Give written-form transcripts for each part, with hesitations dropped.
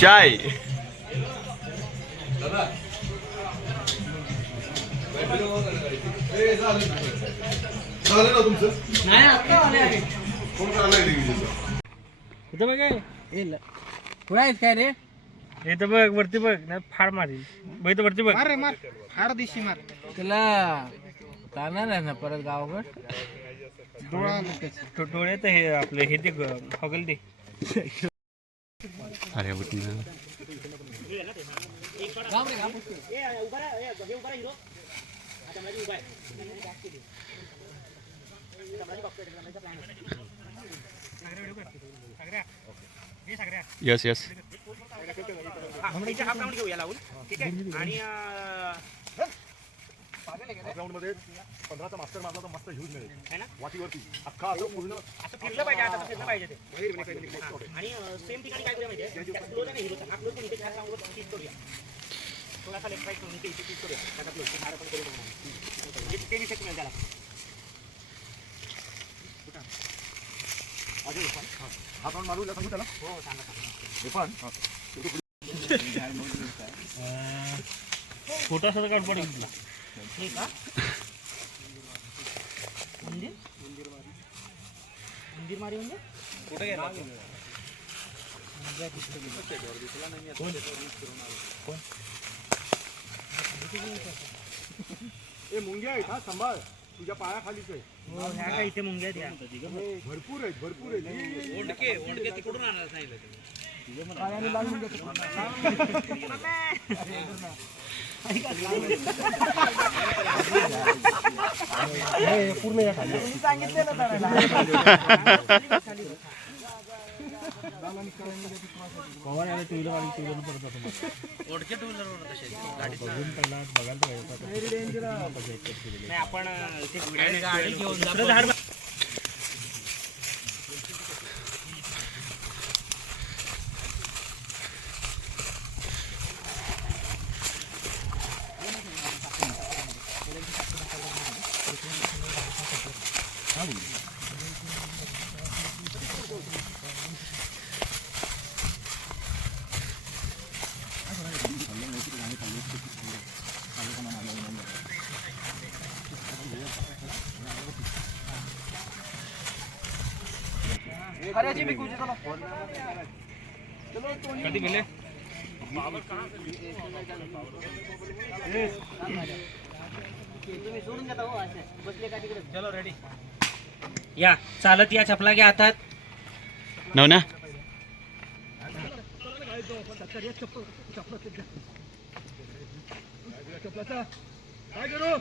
चाय झालं ना तुमचं? नाही आता आले कोण करायला दिवीचं? इथं बघ कुठं आहेत काय रे? इथं बघ वरती बघ नाही फाड मारील बघ इथं वरती बघ. मार रे मार फार दिशी मार तुला जाणार आहे ना परत गावाकड डोळे तर हे आपले हे ते हॉगल ते अरे उठ ना. यस यस ग्राउंड मध्ये 15चा मास्टर मारला तर मस्त ह्यूज मिळेल वाटीवरती अख्खा असं पूर्ण असं फिरलं पाहिजे आता फिरलं पाहिजे ते आणि सेम ठिकाणी काय करूया माहिती आहे क्लोज आहे हिरोचा हा क्लोज पण इथे खास राऊंडवर फिट करूया थोडासा लेफ्ट राईट करून इथे फिट करूया त्याचा क्लोज ते पण करू म्हणजे ते इफेक्ट मिळेल त्याला अजून हा पण मारूला सांगू त्याला हो सांगा हे पण छोटासा काढ पडेल तुला हे का मंदिर मारी म्हणजे कुठे गेला ए मुंग्या आहेत हा सांभाळ तुझ्या पायाखालीच आहे हो ह्या काय इथे मुंग्या द्या भरपूर आहेत ओंडके तिकडून आणायला सांगितलं पूर्ण सांगितलं आपण गाडी घेऊन कधी गेले चलो रेडी या चालत या चपला घ्या हातात नव ना काय करू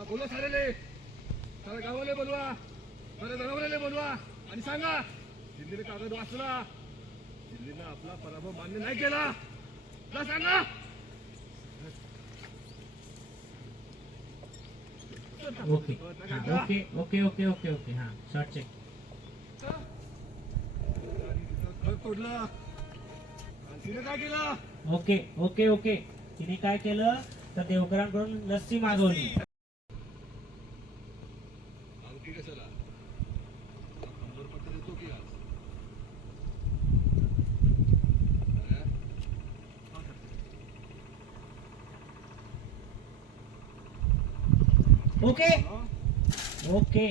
बोलवा सारे गावाले बोलवा सारे जनावराले बोलवा आणि सांगा दिल्लीने कागद वाचला दिल्लीनं आपला पराभव मान्य नाही केला का सांगा okay okay okay okay okay okay हां शॉर्ट चेक घर तोडलं आणि तिने काय केलं ओके ओके ओके तिने काय केलं तर देवकरांकडून लस्सी मागवली अंकी कशाला कंबर पट्ट देतो की आज ओके ओके